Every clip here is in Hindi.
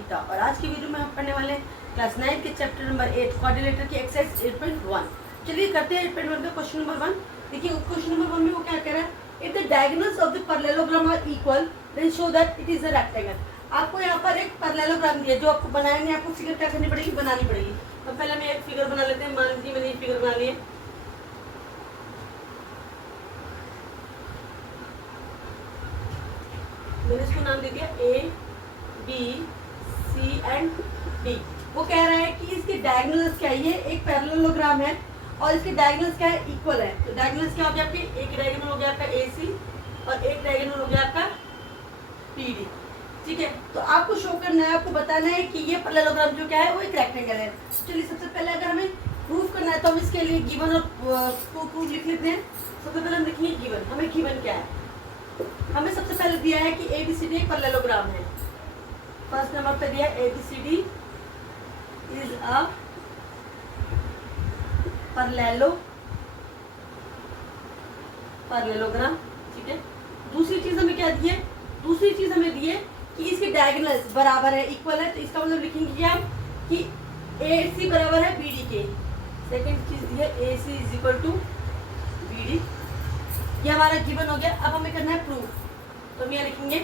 थीटा। और आज की वीडियो में हम पढ़ने वाले हैं क्लास 9 के चैप्टर नंबर 8 क्वाड्रिलेटर की एक्सरसाइज 8.1। चलिए करते हैं 8.1 का क्वेश्चन नंबर 1। देखिए क्वेश्चन नंबर 1 में वो क्या कह रहा है, if the diagonals of the parallelogram are equal then show that it is a rectangle. आपको यहाँ पर एक पैरेललोग्राम दिया, जो आपको बनाएंगे आपको फिगर क्या करनी पड़ेगी, बनानी पड़ेगी। तो पहले मैं एक फिगर बना लेते हैं। मान लीजिए मैंने ये फिगर बना ली है। मैंने इसको नाम दे दिया A B C and D. वो कह रहा है कि इसके डायगोनल्स क्या है, ये एक पैरेललोग्राम है और इसके डायगोनल्स क्या है, इक्वल है। तो डायगोनल्स क्या हो गया आपके, एक डायगोनल हो गया आपका ए सी और एक डायगोनल हो गया आपका पी डी। ठीक है, तो आपको शो करना है, आपको बताना है कि ये पैरेललोग्राम जो क्या है वो एक रेक्टेंगल है। चलिए सबसे पहले अगर हमें प्रूफ करना है तो हम इसके लिए गिवन और प्रूफ लिख लेते हैं। सबसे पहले हम लिखेंगे गिवन। हमें गिवन क्या है, हमें सबसे पहले दिया है कि ABCD एक पैरेललोग्राम है। फर्स्ट नंबर पे दिया ABCD इज अ पैरेललोग्राम। ठीक है, दूसरी चीज हमें क्या दी है, दूसरी चीज हमें दी है कि इसके डायगोनल्स बराबर है, इक्वल है। तो इसका मतलब लिखेंगे क्या कि AC बराबर है BD के। सेकंड चीज दी है AC is equal to BD। ये हमारा गिवन हो गया। अब हमें करना है प्रूफ। तो हम यहाँ लिखेंगे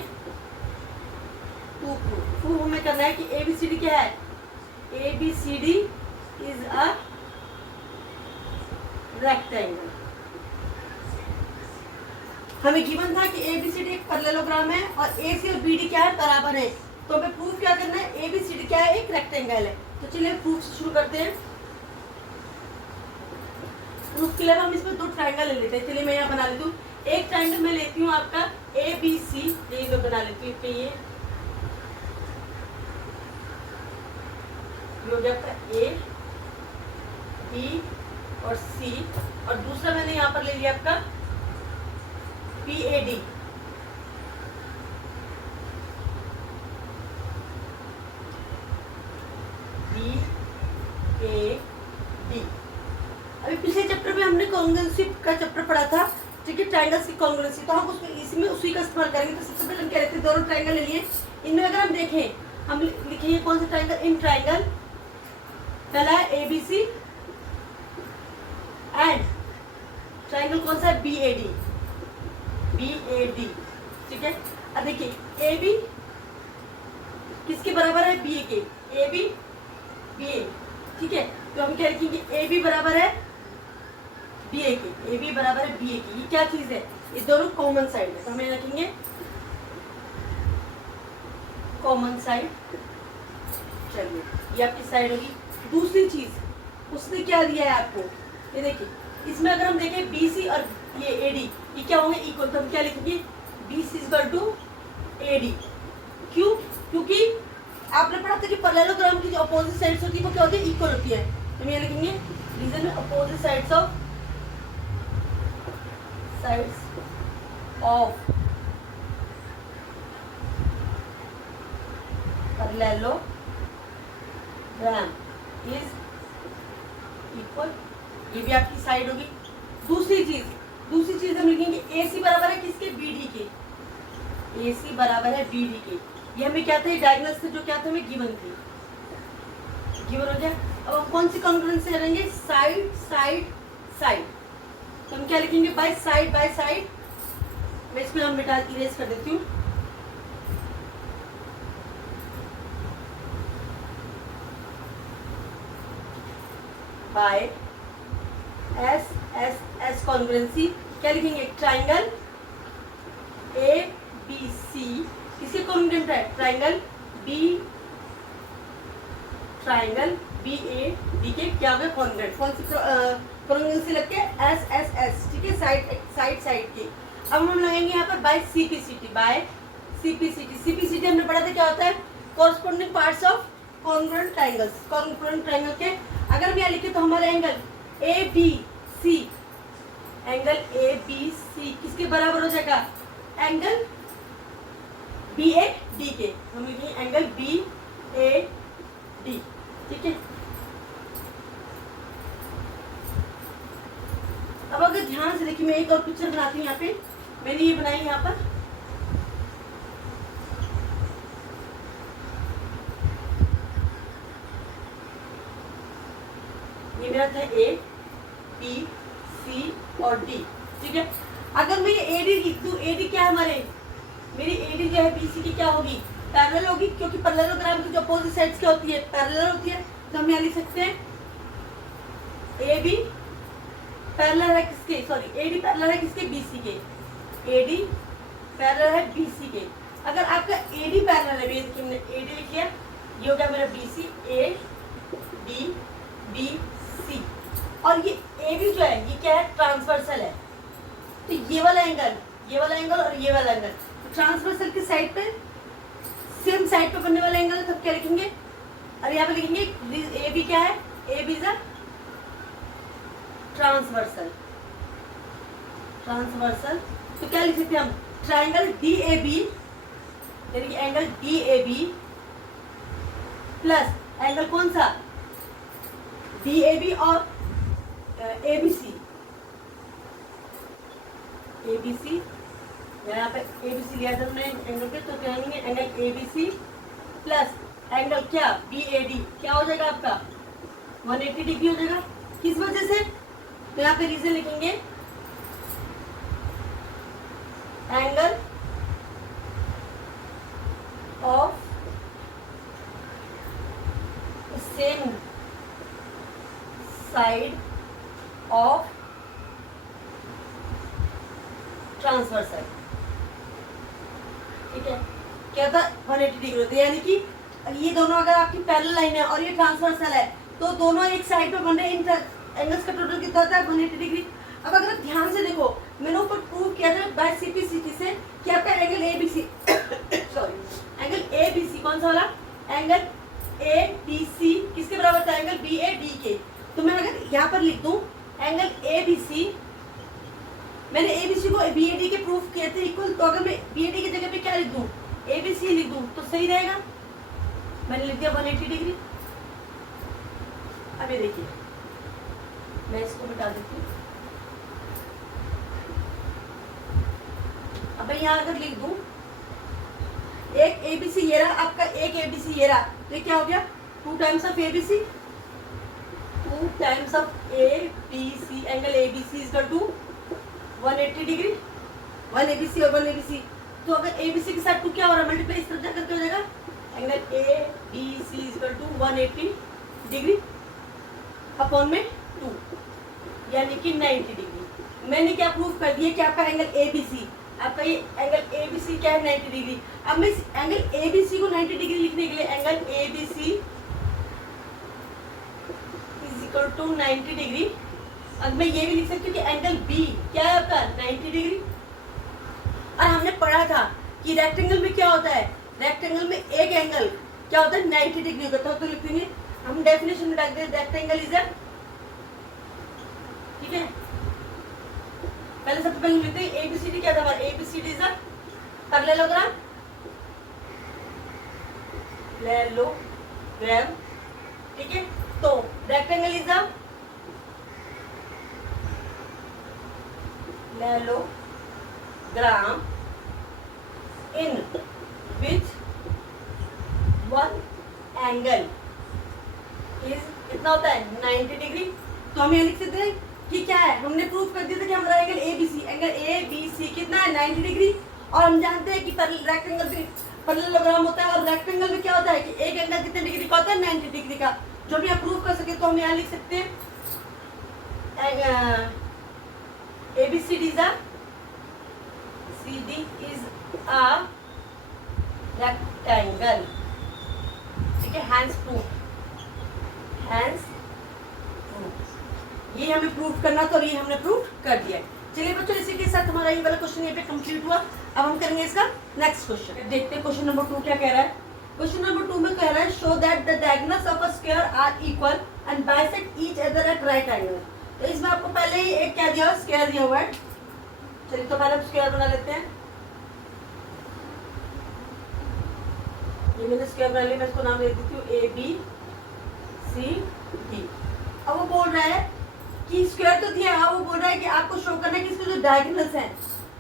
प्रूफ हमें करना है कि ABCD क्या है, ABCD इज अ रेक्टेंगल। हमें गिवन था कि ABCD एक पैरेललोग्राम है और AC और BD क्या है, बराबर है। तो हमें प्रूफ क्या करना है, ABCD क्या है, एक रेक्टेंगल है। तो चलिए प्रूफ से शुरू करते हैं। प्रूफ के लिए हम इसमें दो ट्रायंगल ले लेते हैं। चलिए मैं यहाँ बना लेती हूँ। एक ट्रायंगल मैं लेती हूँ आपका ABC, यही मैं बना लेती हूँ। ये हो गया आपका A B और C, और दूसरा मैंने यहाँ पर ले लिया आपका PAD। BAD। अभी पिछले चैप्टर में हमने कॉन्ग्रुएंसी का चैप्टर पढ़ा था। ठीक है, ट्रायंगल्स की कॉन्ग्रुएंसी, तो हम उसमें इसमें उसी का इस्तेमाल करेंगे। तो सबसे पहले हम कह रहे थे दोनों ट्रायंगल ले लिए। इनमें अगर हम देखें, हम लिखेंगे कौन सा ट्रायंगल, इन ट्रायंगल पहला है ABC एंड ट्रायंगल कौन सा है, BAD। ठीक है, अब देखिए AB किसके बराबर है, BA के। AB BA। ठीक है, तो हम क्या लिखेंगे, AB बराबर है BA के। AB बराबर है BA की। ये क्या चीज है, ये दोनों कॉमन साइड है। तो हमें रखेंगे कॉमन साइड। चलिए ये आपकी साइड होगी। दूसरी चीज उसने क्या दिया है आपको, ये देखिए, इसमें अगर हम देखें BC और ये AD, ये क्या होंगे, इक्वल। तो हम क्या लिखेंगे, BC इक्वल टू AD। क्यों, क्योंकि आपने पढ़ा था कि पैरेललोग्राम की जो अपोजिट साइड्स होती है वो क्या होती है, इक्वल होती है। तो हम यहाँ लिखेंगे रीजन में opposite sides of parallelogram is equal. ये भी आपकी साइड होगी। दूसरी चीज हम लिखेंगे AC बराबर है किसके, BD के। AC बराबर है BD के। ये हमें क्या था, डायगोनल्स से जो क्या था हमें गिवन थी, गिवन हो गया। अब हम कौन सी कॉन्ग्रुएंसी करेंगे, साइड साइड साइड। तो हम क्या लिखेंगे, बाय साइड। मैं इसमें हम मिटा इरेज कर देती हूँ। बाय S कॉन्ग्रुएंसी क्या लिखेंगे, ट्रायंगल ABC किसके कॉन्ग्रुएंट है, ट्रायंगल BAD के क्या होगा, कॉन्ग्रुएंट। कौन सी कॉन्ग्रुएंसी लग के, SSS। ठीक है, साइड की। अब हम लगाएंगे यहाँ पर बाय CPCT हमने पढ़ा था क्या होता है, corresponding parts of congruent triangles. Congruent triangle के अगर हम यहाँ लिखे तो हमारे एंगल ABC, एंगल ABC किसके बराबर हो जाएगा, एंगल BAD के। हम लिखेंगे एंगल BAD। ठीक है, अब अगर ध्यान से देखिए, मैं एक और पिक्चर बनाती हूँ। यहाँ पे मैंने ये बनाई, यहाँ पर ये मेरा था ए बी सी और डी, ठीक है। अगर मैं ये एडी लिख दूं, एडी क्या है हमारे, मेरी एडी जो है बीसी की क्या होगी, पैरेलल होगी, क्योंकि पैरेललोग्राम की जो अपोजिट साइड्स क्या होती है, पैरेलल होती है। तो हम यहाँ लिख सकते हैं ए बी पैरेलल है किसके, सॉरी एडी पैरेलल है किसके, बीसी के, एडी पैरेलल है बीसी के। अगर आपका एडी पैरेलल है, देखिए हमने एडी लिख लिया, ये हो गया मेरा BC, A D B C, और ये ए बी जो है ये क्या है, ट्रांसवर्सल है। तो ये वाला एंगल, ये वाला एंगल और ये वाला एंगल, तो ट्रांसवर्सल की साइड पे, सेम साइड पे बनने वाला एंगल, तब क्या लिखेंगे, और यहाँ पे लिखेंगे ए बी क्या है, A B is a transversal, transversal. तो क्या लिख सकते हैं हम, ट्राइंगल डी ए बी, यानी कि angle D A B plus angle कौन सा, डी ए बी और ए बी सी, ए बी सी, यहाँ पे ए बी सी लिया था हमने एंगल पे, तो कहेंगे angle A B C plus angle क्या, बी ए डी, क्या हो जाएगा आपका 180 डिग्री हो जाएगा। किस वजह से, तो यहाँ पे रीजन लिखेंगे angle of same side of transversal, ठीक है। क्या था 180 डिग्री होती है, यानी कि ये दोनों अगर आपकी पैरेलल लाइन है और ये ट्रांसवर्सल है, तो दोनों एक साइड पे बन रहे हैं, इन एंगल्स का टोटल कितना होता है 180 डिग्री। अब अगर आप ध्यान से देखो, मैंने ऊपर प्रूव किया था बाय सीपीसीटी से कि आपका angle A B C sorry angle A B C कौन सा वाला, एंगल ए बी सी किसके बराबर था, एंगल बी ए डी के। तो मैं अगर यहाँ पर लिख दूं एंगल ए बी सी, मैंने ए बी सी को बी ए डी के प्रूफ किए थे इक्वल, तो अगर मैं बी ए डी की जगह पे क्या लिख दूं, ए बी सी लिख दूं तो सही रहेगा। मैंने लिख दिया 180 डिग्री। अब ये देखिए, मैं इसको मिटा देती हूँ। अब मैं यहाँ अगर लिख दूं एक ए बी सी ये रहा आपका, एक ए बी सी ये रहा, तो क्या हो गया 2 times of A B C, 2 times of A B C, angle A B C is to 180 degree, 1 A B C और 1 ए बी सी। तो अगर ए बी सी के साथ 2 क्या हो रहा है, मल्टीप्लाई इस तरफ जाकर क्या हो जाएगा, angle A B C is to 180 degree upon में 2, यानी कि 90 डिग्री। मैंने क्या प्रूफ कर दिया कि आपका एंगल ए बी सी, आपका ये एंगल ए बी सी क्या है 90 डिग्री। अब मैं इस एंगल ए बी सी को 90 डिग्री लिखने के लिए angle A B C is equal to 90 degree. अब मैं ये भी लिख सकती हूँ कि एंगल बी क्या है आपका 90 डिग्री। और हमने पढ़ा था कि रेक्टेंगल में क्या होता है, रेक्टेंगल में एक एंगल क्या होता है 90 डिग्री होता है। तो लिखेंगे हम डेफिनेशन में डाल दें रेक्टेंगल इज अ, ठीक है। पहले सबसे पहले लिखते हैं एबीसीडी क्या था हमारा, ABCD is a parallelogram, parallelogram, ठीक है। तो rectangle is a parallelogram in which one angle is कितना होता है 90 डिग्री। तो हम ये लिख सकते हैं कि क्या है, हमने प्रूफ कर दिया था कि हमारा angle A B C, angle A B C कितना है 90 डिग्री। और हम जानते हैं कि रेक्टेंगल भी पैरेललोग्राम होता है, और रेक्टेंगल में क्या होता है कि एक एंगल कितने डिग्री का होता है 90 डिग्री का। जो भी आप प्रूफ कर सके तो हम यहाँ लिख सकते हैं A B C D is a rectangle, ठीक है। हैंस प्रूफ, हैंस ये हमें प्रूफ करना, तो ये हमने प्रूफ कर दिया। चलिए बच्चों, इसी के साथ हमारा ये वाला क्वेश्चन यहाँ पे कंप्लीट हुआ। अब हम करेंगे इसका नेक्स्ट क्वेश्चन। देखते हैं क्वेश्चन नंबर 2 क्या कह रहा है। क्वेश्चन नंबर 2 में कह रहा है show that the diagonals of a square are equal and bisect each other at right angle. तो इसमें आपको पहले ही एक क्या दिया हुआ, स्क्वायर दिया हुआ है। चलिए तो पहले हम स्क्वायर बना लेते हैं। ये मैंने स्क्वायर बना लिया, मैं इसको नाम दे देती हूँ ए बी सी डी। अब वो बोल रहा है कि स्क्वायर तो दिया है, वो बोल रहा है कि आपको शो करना है कि इसके जो डायगोनल्स हैं,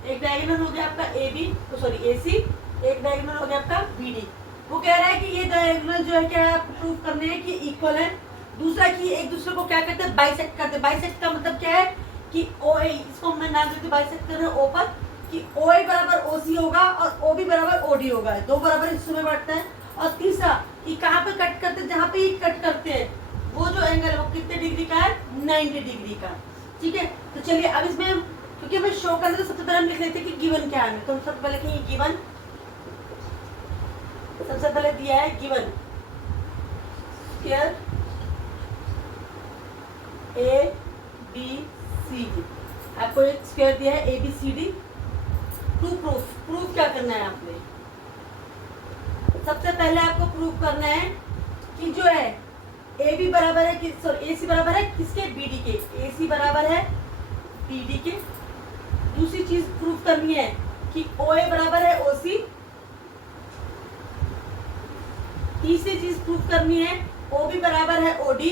एक डायगोनल हो गया आपका ए बी, सॉरी ए सी, एक डायगोनल हो गया आपका बी डी। वो कह रहा है कि ये डायगोनल जो है क्या प्रूव करने हैं कि इक्वल है, दूसरा कि एक दूसरे को क्या करते हैं, बाइसेक्ट करते हैं। बाइसेक्ट का मतलब क्या है कि ओ ए, इसको मैं नाम देती हूँ बाइसेक्ट कर रहे हैं ओ पर, कि ओ ए बराबर ओ सी होगा और ओ बी बराबर ओ डी होगा, दो बराबर हिस्सों में बांटता है। और तीसरा कि कहाँ पे कट करते हैं, जहाँ पे ये कट करते हैं वो जो एंगल है वो कितने डिग्री का है, 90 डिग्री का। ठीक है, तो चलिए अब इसमें क्योंकि हमें शो करना, तो सबसे पहले हम लिख लेते हैं कि गिवन क्या है। तो हम सबसे पहले लिखेंगे गिवन, सबसे पहले दिया है given square A B C D, आपको एक स्क्वायर दिया है A B C D. To proof, proof क्या करना है आपने, सबसे पहले आपको प्रूफ करना है कि जो है ए बी बराबर है, सॉरी ए सी बराबर है किसके, बी डी के, ए सी बराबर है बी डी के। दूसरी चीज प्रूफ करनी है कि ओ ए बराबर है ओ सी। तीसरी चीज प्रूफ करनी है ओ बी बराबर है ओ डी।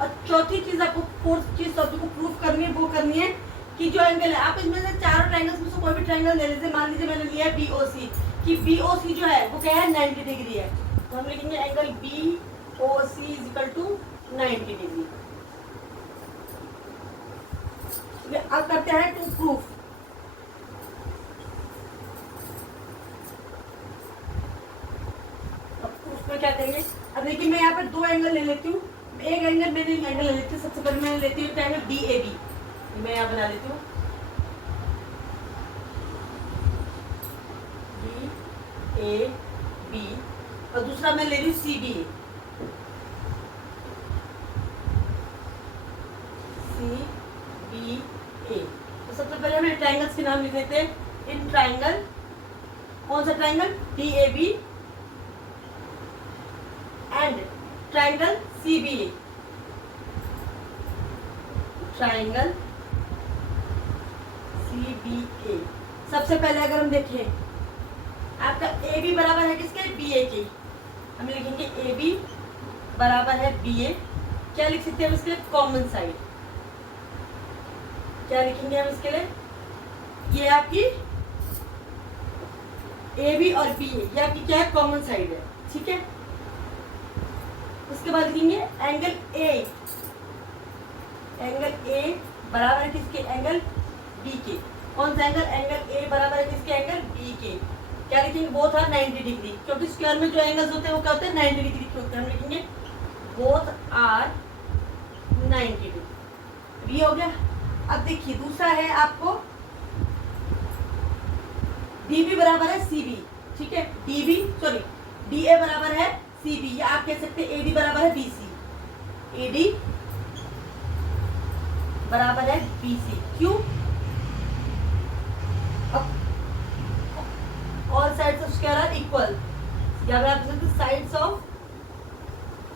और चौथी चीज आपको, फोर्थ चीज आपको प्रूफ करनी है, वो करनी है कि जो एंगल है, आप इसमें से चारों ट्रायंगल्स में से कोई भी ट्रायंगल ले लीजिए। मान लीजिए मैंने लिया है बी ओ सी, कि बी ओ सी जो है वो क्या है, 90 डिग्री है। तो हम लिखेंगे angle B O C is equal to 90 degree. अब करते हैं टू प्रूफ। अब प्रूफ में क्या करेंगे, अब देखिए मैं यहाँ पे दो एंगल ले लेती हूँ। एक एंगल मैंने एंगल ले लेती हूँ, सबसे पहले मैं लेती हूँ एंगल डी ए बी, मैं यहाँ बना लेती हूँ डी ए बी, और दूसरा मैं ले रही हूँ सी बी ए, सी बी ए। तो सबसे पहले हम ट्राइंगल्स के नाम लिख लेते हैं। इन ट्राइंगल, कौन सा triangle, D A B and triangle C B A, triangle C B A. सबसे पहले अगर हम देखें, आपका ए बी बराबर है किसके, बी ए के, हम लिखेंगे ए बी बराबर है बी ए। क्या लिख सकते हैं हम इसके लिए, कॉमन साइड। क्या लिखेंगे हम इसके लिए, ये आपकी ए बी और बी ए, ये आपकी क्या है, कॉमन साइड है। ठीक है, उसके बाद लिखेंगे एंगल ए, एंगल ए बराबर है किसके, एंगल बी के। कौन सा एंगल, एंगल ए बराबर है किसके, एंगल बी के। क्या लिखेंगे, बोथ आर 90 डिग्री, क्योंकि स्क्वायर में जो एंगल्स होते हैं वो क्या होते हैं, 90 डिग्री के होते हैं। हम लिखेंगे बोथ आर 90 डिग्री। ये हो गया। अब देखिए दूसरा है आपको डी बी बराबर है सी बी। ठीक है, D B sorry D A बराबर है सी बी, या आप कह सकते हैं ए डी बराबर है बी सी, ए डी बराबर है बी सी। क्यों, all sides of square are equal, या आप साइड्स ऑफ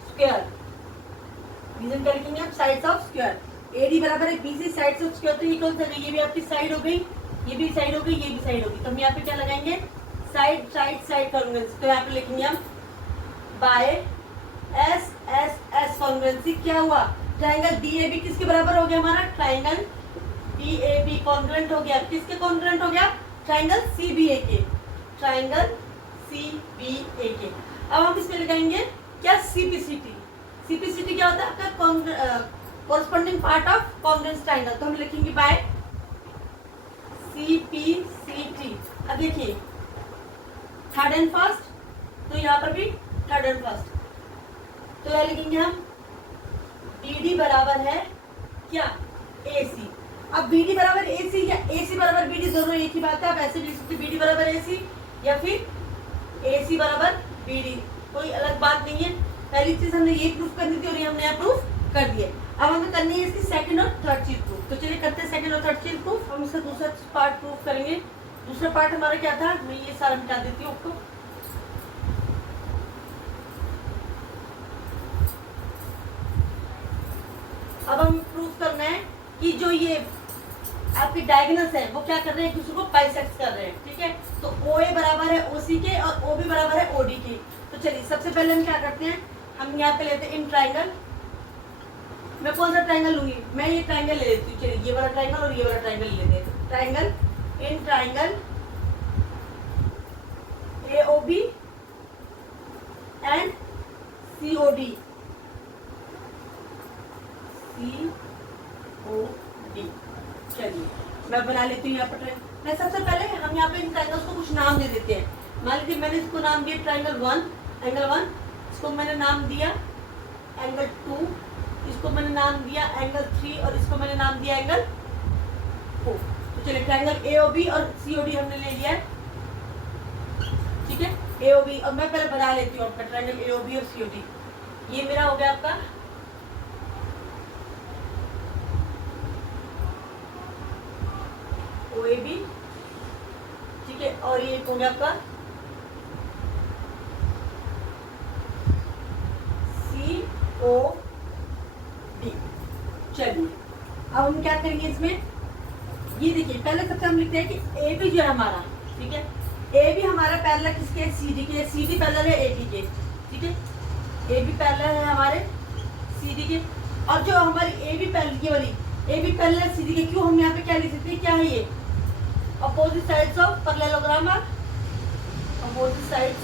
स्क्वायर, रीजन क्या लिखेंगे आप, sides of square. A D बराबर है B C, sides of square, तो ये कौन सा, ये भी आपकी साइड हो गई, ये भी साइड हो गई, ये भी साइड होगी। तो हम यहाँ पे क्या लगाएंगे, साइड साइड साइड कॉन्ग्रुएंसी। तो यहाँ पे लिखेंगे हम by S S S congruency. क्या हुआ, ट्राइंगल डी ए बी किसके बराबर हो गया हमारा, triangle D A B congruent हो गया, किसके कॉन्ग्रुएंट हो गया, ट्राइंगल सी बी ए के, ट्राइंगल सी बी ए के। अब हम इसमें लगाएंगे क्या, सीपीसीटी। सीपीसीटी क्या होता है, आपका corresponding part of congruence triangle. तो हम लिखेंगे बाय सीपीसीटी। अब देखिए थर्ड एंड फर्स्ट, तो यहाँ पर भी थर्ड एंड फर्स्ट, तो यहाँ लिखेंगे हम BD बराबर है क्या, AC। अब BD बराबर AC या AC बराबर BD, दोनों एक ही बात है। आप ऐसे लिख सकते BD बराबर AC या फिर AC बराबर BD, कोई अलग बात नहीं है। पहली चीज हमने ये प्रूफ करनी थी और ये हमने प्रूफ कर दिए। अब हमें करनी है इसकी सेकंड और थर्ड चीज प्रूफ। तो चलिए करते हैं सेकंड और थर्ड चीज प्रूफ। हम इसका दूसरा पार्ट प्रूफ करेंगे। दूसरा पार्ट हमारा क्या था, मैं ये सारा मिटा देती हूँ आपको। अब हम प्रूफ करना है कि जो ये आपके डायगोनल्स है वो क्या कर रहे हैं, एक दूसरे को बाइसेक्ट कर रहे हैं। ठीक है, तो OA बराबर है OC के और OB बराबर है OD के। तो चलिए सबसे पहले हम क्या करते हैं, हम यहाँ पे लेते हैं इन ट्राइंगल। मैं कौन सा ट्राइंगल लूंगी, मैं ये ट्राइंगल ले लेती हूँ। चलिए ये वाला ट्राइंगल और ये वाला ट्राइंगल लेते हैं। Triangle in triangle AOB and लेती हूँ यहाँ पर ट्रायंगल। मैं सबसे पहले हम यहाँ पे इन ट्रायंगल्स को कुछ नाम दे देते हैं। मान लीजिए मैंने इसको नाम दिया ट्रायंगल 1, एंगल 1, इसको मैंने नाम दिया एंगल 2, इसको मैंने नाम दिया एंगल 3 और इसको मैंने नाम दिया एंगल 4। तो चलिए ट्रायंगल AOB और COD हमने ले लिया है, ठीक है। AOB, और मैं पहले बना लेती हूँ आपका ट्रायंगल AOB और COD। ये मेरा हो गया आपका OAB, ठीक है, और ये हो गया आपका COD। चलिए अब हम क्या करेंगे इसमें, ये देखिए पहले सबसे हम लिखते हैं कि AB जो है हमारा, ठीक है, AB हमारा पैरेलल किसके, CD के, CD पैरेलल है AB के, ठीक है, AB पैरेलल है हमारे CD के। और जो हमारी AB पैरेलल की वाली AB पैरेलल CD के, क्यों हम यहाँ पे क्या लिख सकते हैं, क्या है ये, opposite sides of parallelogram, opposite sides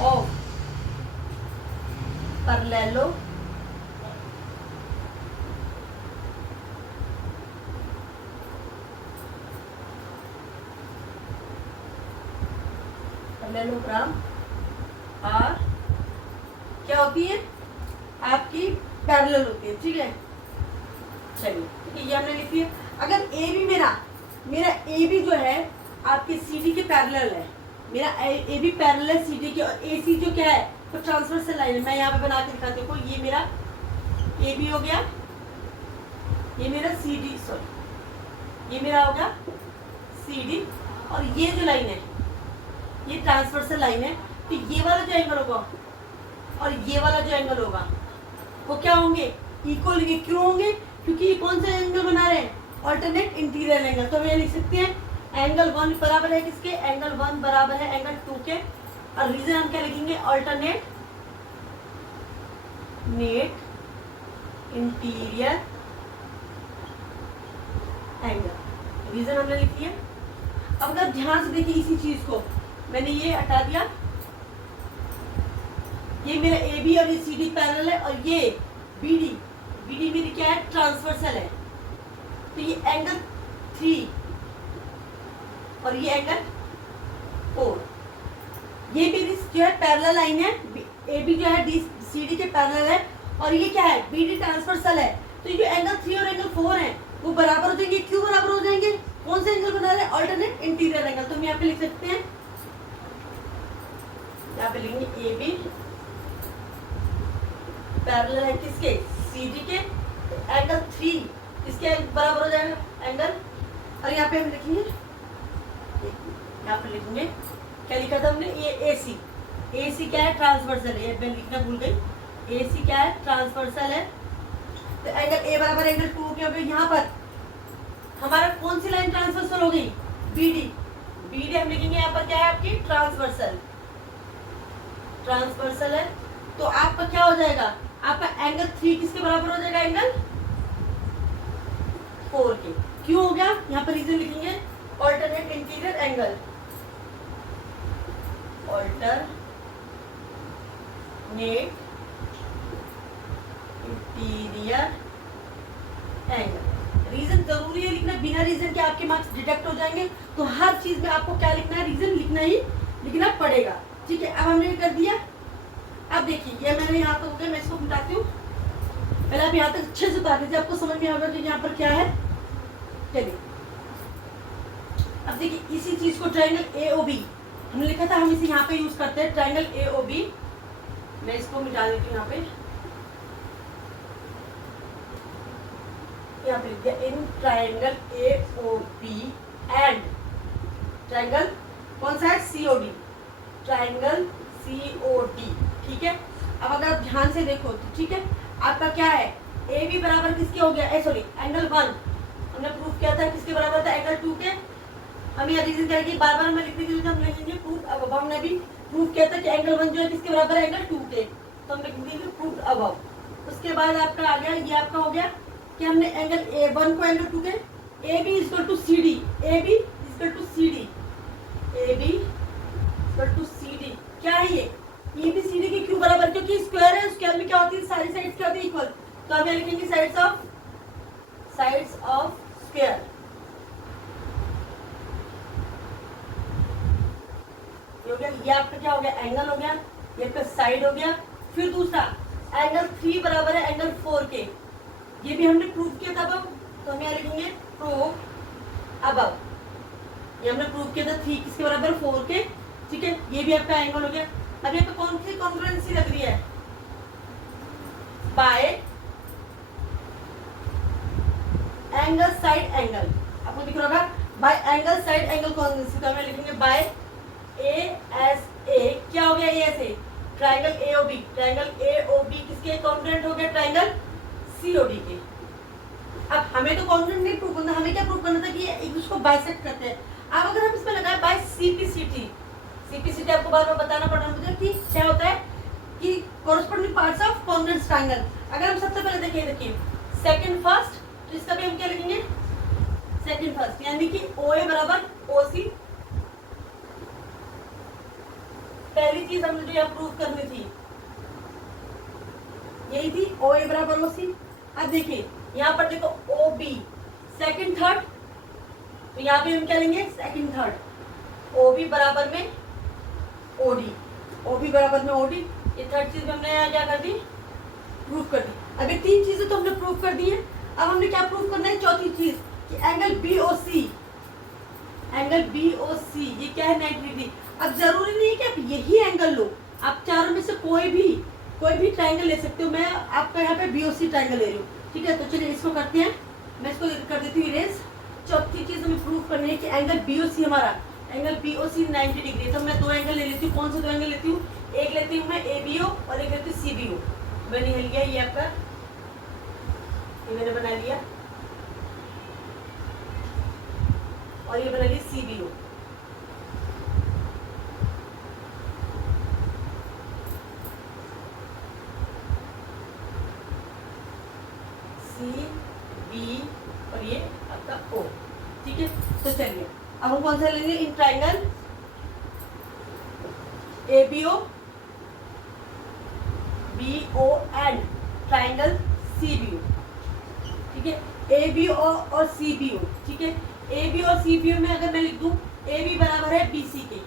of parallelogram. और क्या होती है आपकी पैरेलल होती है, ठीक है। चलिए ठीक है, ये हमने लिख दिया। अगर ए बी मेरा ए बी जो है आपके सी डी के पैरेलल है, मेरा ए बी पैरेलल है सी डी के, और ए सी जो क्या है तो ट्रांसवर्सल लाइन है। मैं यहाँ पे बना के दिखाती हूँ, ये मेरा ए बी हो गया, ये मेरा सी डी, सॉरी ये मेरा हो गया सी डी, और ये जो लाइन है ये ट्रांसवर्सल लाइन है। तो ये वाला जो एंगल होगा और ये वाला जो एंगल होगा वो क्या होंगे, इक्वल होंगे। क्यों होंगे, क्योंकि ये कौन सा एंगल बना रहे हैं, ऑल्टरनेट इंटीरियर एंगल। तो हम ये लिख सकते हैं एंगल 1 बराबर है किसके, एंगल 1 बराबर है एंगल 2 के। और रीजन हम क्या लिखेंगे, ऑल्टरनेट इंटीरियर एंगल, रीजन हमने लिख दिया। अब अगर ध्यान से देखिए इसी चीज को, मैंने ये हटा दिया, ये मेरा ए बी और ये सी डी पैरेलल है, और ये बी डी मेरी क्या है, ट्रांसवर्सल है। तो ये एंगल 3 और ये एंगल 4, ये मेरी जो है पैरेलल लाइन है, ए बी जो है डी सी डी के पैरेलल है, और ये क्या है, बी डी ट्रांसवर्सल है। तो ये जो एंगल 3 और एंगल 4 है वो बराबर हो जाएंगे। क्यों बराबर हो जाएंगे, कौन से एंगल बना रहे हैं, ऑल्टरनेट इंटीरियर एंगल। तो हम यहाँ पे लिख सकते हैं, यहाँ पे लिखेंगे ए बी पैरेलल है किसके, सी डी के, तो एंगल 3 इसके बराबर हो जाएगा एंगल। और यहाँ पे हम लिखेंगे, यहाँ पे लिखेंगे क्या लिखा था हमने, ये ए सी क्या है, ट्रांसवर्सल है, मैं लिखना भूल गई। ए सी क्या है, ट्रांसवर्सल है। तो एंगल ए बराबर एंगल 2 के हो गए। यहाँ पर हमारा कौन सी लाइन ट्रांसवर्सल हो गई, बी डी हम लिखेंगे यहाँ पर क्या है आपकी, ट्रांसवर्सल है। तो आपका क्या हो जाएगा, आपका एंगल 3 किसके बराबर हो जाएगा, एंगल 4 के। क्यों हो गया, यहाँ पर रीजन लिखेंगे, alternate interior angle, alternate interior angle. Reason जरूरी है लिखना, बिना रीजन के आपके मार्क्स डिडक्ट हो जाएंगे। तो हर चीज में आपको क्या लिखना है, रीजन लिखना पड़ेगा, ठीक है। अब हमने कर दिया। अब देखिए ये मैंने यहाँ तक हो गया, मैं इसको मिटाती हूँ। पहले आप यहाँ तक अच्छे से उतार दीजिए, आपको समझ में आएगा कि यहाँ पर क्या है। चलिए अब देखिए इसी चीज को ट्रायंगल AOB हमने लिखा था, हम इसे यहाँ पे यूज करते हैं, ट्रायंगल AOB। मैं इसको मिटा देती हूँ, यहाँ पे लिख दिया, in triangle AOB and triangle कौन सा है, COD, ट्रायंगल COD, ठीक है। अब अगर आप ध्यान से देखो तो ठीक है, आपका क्या है, ए बी बराबर किसके हो गया, सॉरी एंगल 1 हमने प्रूफ किया था किसके बराबर था, एंगल 2 के। हम ये रीजन करेंगे, बार बार हमें लिखने के लिए हम लिखेंगे प्रूफ। अब हमने भी प्रूफ किया था कि एंगल 1 जो है किसके बराबर है, एंगल 2 के, तो हम लिख देंगे प्रूफ अबव। उसके बाद आपका आ गया, ये आपका हो गया कि हमने एंगल A1 को एंगल 2 के, A B equal to C D, A B equal to C D, A B equal to C D. क्या है ये भी सी डी के क्यों बराबर, क्योंकि स्क्वायर है, स्क्वायर में क्या होती है, सारी साइड्स क्या होती है, इक्वल। तो हम यहाँ लिखेंगे साइड्स ऑफ स्क्वायर, हो गया, ये आपका क्या हो गया, एंगल हो गया, ये आपका साइड हो गया। फिर दूसरा एंगल 3 बराबर है एंगल 4 के, ये भी हमने प्रूव किया था अब, तो हम यहाँ लिखेंगे प्रूव अब, ये हमने प्रूव किया था 3 किसके बराबर, 4 के, ठीक है। ये भी आपका एंगल हो गया। अब यहाँ पे कौन सी कॉन्ग्रुएंसी लग रही है, बाय एंगल साइड एंगल, आपको दिख रहा होगा bye angle side angle congruency, तो हमें लिखेंगे बाय ए एस ए, क्या हो गया A S A, triangle AOB, triangle AOB किसके कॉन्ग्रुएंट हो गया, ट्राइंगल सीओडी के। अब हमें तो कॉन्ग्रुएंट नहीं प्रूव करना, हमें क्या प्रूव करना था कि एक दूसरे को बाइसेक्ट करते हैं। अब अगर हम इसमें लगाए बाय सीपीसीटी, सीपीसीटी आपको बार बार बताना पड़ रहा है मुझे कि क्या होता है कि corresponding parts of congruent triangle. अगर हम सबसे पहले देखिए सेकंड फर्स्ट, तो इसका भी हम क्या लिखेंगे, सेकंड फर्स्ट, यानी कि OA बराबर OC। पहली चीज हमने जो यहाँ प्रूव करनी थी यही थी, OA बराबर OC। अब देखिए यहाँ पर देखो OB सेकंड थर्ड, तो यहाँ पे हम क्या लेंगे, सेकंड थर्ड, OB बराबर में OD, OB बराबर में OD, ये थर्ड चीज हमने यहाँ क्या कर दी, प्रूव कर दी। अभी 3 चीजें तो हमने प्रूव कर दी है, अब हमने क्या प्रूव करना है, चौथी चीज कि एंगल BOC, एंगल BOC ये क्या है, 90 डिग्री। अब जरूरी नहीं है कि आप यही एंगल लो, आप चारों में से कोई भी ट्रायंगल ले सकते हो। मैं आपका यहाँ पे BOC ट्रायंगल ले रही हूँ, ठीक है। तो चलिए इसको करते हैं, मैं इसको कर देती हूँ इरेज। चौथी चीज हमें प्रूव करनी है कि एंगल BOC हमारा, एंगल BOC 90 डिग्री। तो मैं 2 एंगल ले लेती हूँ, कौन से 2 एंगल लेती हूँ, एक लेती हूँ मैं ABO और एक लेती हूँ CBO। मैंने ले लिया ये आपका, ये मैंने बना लिया, और ये बना लिया CBO। CB और ये आपका O, ठीक है। तो चलिए अब हम कौन सा लेंगे, in triangle ABO BO and triangle CBO, ठीक है। ABO और CBO, ठीक है। AB और CBO में अगर मैं लिख दूं AB बराबर है BC के,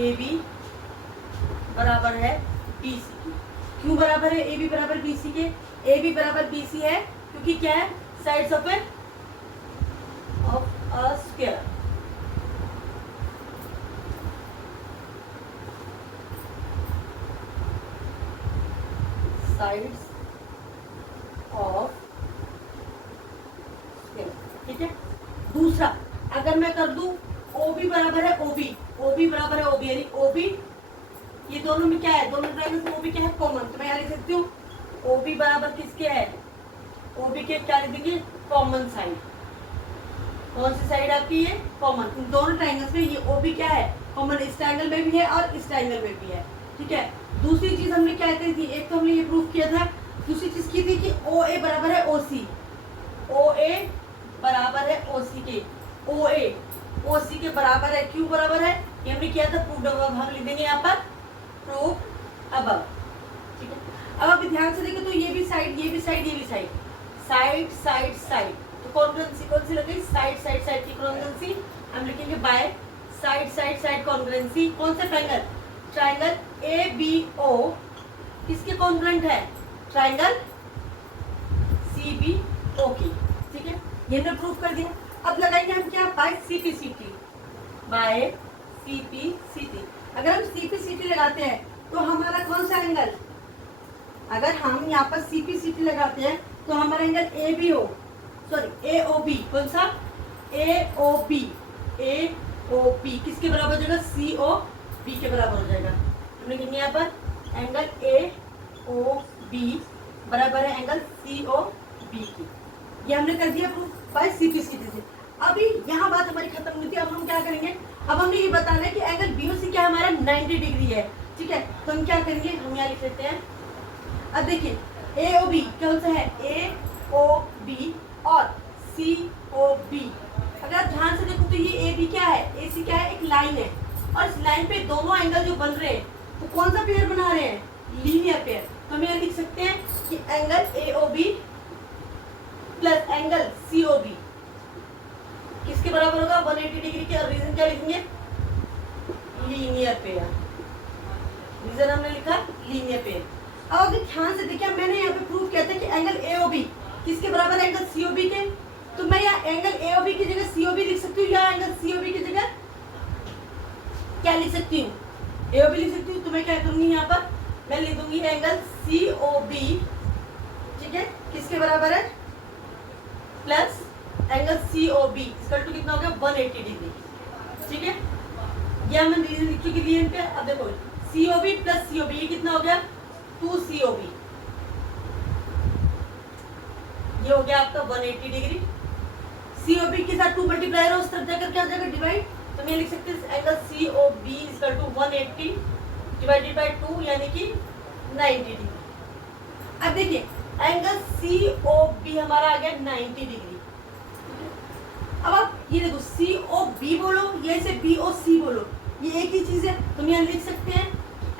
AB बराबर है BC के। क्यों बराबर है AB बराबर BC के, AB बराबर BC है क्योंकि क्या है, sides of a square, sides of square, ठीक है। दूसरा अगर मैं कर दूं OB बराबर है OB, OB बराबर है OB, यानी OB ये दोनों में क्या है, दोनों ट्रायंगल्स में OB क्या है, कॉमन। तो मैं यहाँ लिख सकती हूँ OB बराबर किसके है, OB के क्या लिख देंगे, कॉमन साइड। कौन सी साइड आपकी है, कॉमन। इन दोनों ट्रायंगल्स में ये OB क्या है, कॉमन, इस ट्रायंगल में भी है और इस ट्रायंगल में भी है, ठीक है। दूसरी चीज हमने क्या करी थी, एक तो हमने ये प्रूफ किया था, दूसरी चीज की थी कि OA बराबर है OC, OA बराबर है OC के, OA OC के बराबर है। क्यों बराबर है, ये हमने किया था प्रूफ अब, हम लिख देंगे यहाँ पर प्रूफ अब, ठीक है। अब आप ध्यान से देखें तो ये भी साइड, ये भी साइड, ये भी साइड, साइड साइड साइड, तो कॉन्ग्रुएंसी कौन सी लग गई, साइड साइड साइड की कॉन्ग्रुएंसी हम लिखेंगे by side side side congruency. कौन सा ट्रायंगल, ट्रायंगल ABO किसके कॉन्ग्रुएंट है, ट्रायंगल CBO की, ठीक है। ये हमने प्रूफ कर दिया। अब लगाएंगे हम क्या, बाय CPCT, बाय CPCT। अगर हम CPCT लगाते हैं तो हमारा कौन सा एंगल, अगर हम यहाँ पर CPCT लगाते हैं तो हमारा एंगल AOB, कौन सा, AOB किसके बराबर हो जाएगा, COB के बराबर हो जाएगा। हमने लिखा यहाँ पर एंगल AOB बराबर है एंगल COB की, ये हमने कर दिया प्रूफ बाय CPCT से। अभी यहाँ बात हमारी खत्म हुई थी, अब हम क्या करेंगे, अब हमने ये बताना है कि एंगल BOC क्या हमारा 90 डिग्री है, ठीक है। तो हम क्या करेंगे, हम यहाँ लिख लेते हैं। अब देखिए AOB कौन सा है, AOB और COB। अगर आप ध्यान से देखो तो ये AB क्या है, AC क्या है, एक लाइन है, और इस लाइन पे दोनों एंगल जो बन रहे हैं तो कौन सा पेयर बना रहे हैं, लीनियर पेयर। तो हम यहाँ लिख सकते हैं कि angle AOB plus angle COB किसके बराबर होगा, 180 डिग्री के। और रीजन क्या लिखेंगे, लीनियर। लीनियर पेयर, रीजन हमने लिखा लीनियर पेयर। अब अगर ध्यान से देखिए, मैंने यहाँ पे प्रूव किया था कि एंगल AOB किसके बराबर है, एंगल COB के। तो मैं यहाँ एंगल AOB की जगह COB लिख सकती हूँ, या एंगल COB की जगह क्या लिख सकती हूँ, AOB लिख सकती हूँ। तो मैं क्या करूंगी, यहाँ पर मैं लिख दूंगी एंगल COB, ठीक है, किसके बराबर है, प्लस एंगल COB इसका टू कितना हो गया 180 डिग्री, ठीक है। ये हमने रीजन लिख चुकी लीनियर पे। अब देखो COB प्लस COB ये कितना हो गया 2COB, ये हो गया आपका 180 डिग्री। COB के साथ 2 मल्टीप्लाई हो, उस तरफ जाकर क्या हो जाएगा डिवाइड, तो मैं लिख सकते हैं angle COB equal to 180 divided by 2 यानी कि 90 डिग्री। अब देखिए एंगल COB हमारा आ गया 90 डिग्री। अब आप ये देखो COB बोलो या इसे BOC बोलो, ये एक ही चीज है। तुम यहाँ लिख सकते हैं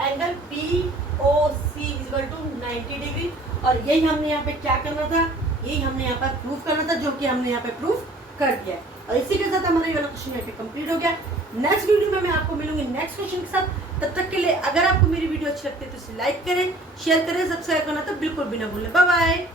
angle BOC equal to 90 degree. और यही हमने यहाँ पे क्या करना था, यही हमने यहाँ पर प्रूफ करना था, जो कि हमने यहाँ पे प्रूफ कर दिया है। और इसी के साथ हमारा ये वाला क्वेश्चन यहाँ पे कंप्लीट हो गया। नेक्स्ट वीडियो में मैं आपको मिलूंगी नेक्स्ट क्वेश्चन के साथ। तब तक के लिए अगर आपको मेरी वीडियो अच्छी लगती है तो इसे लाइक करें, शेयर करें, सब्सक्राइब करना तो बिल्कुल भी ना भूलें। Bye bye.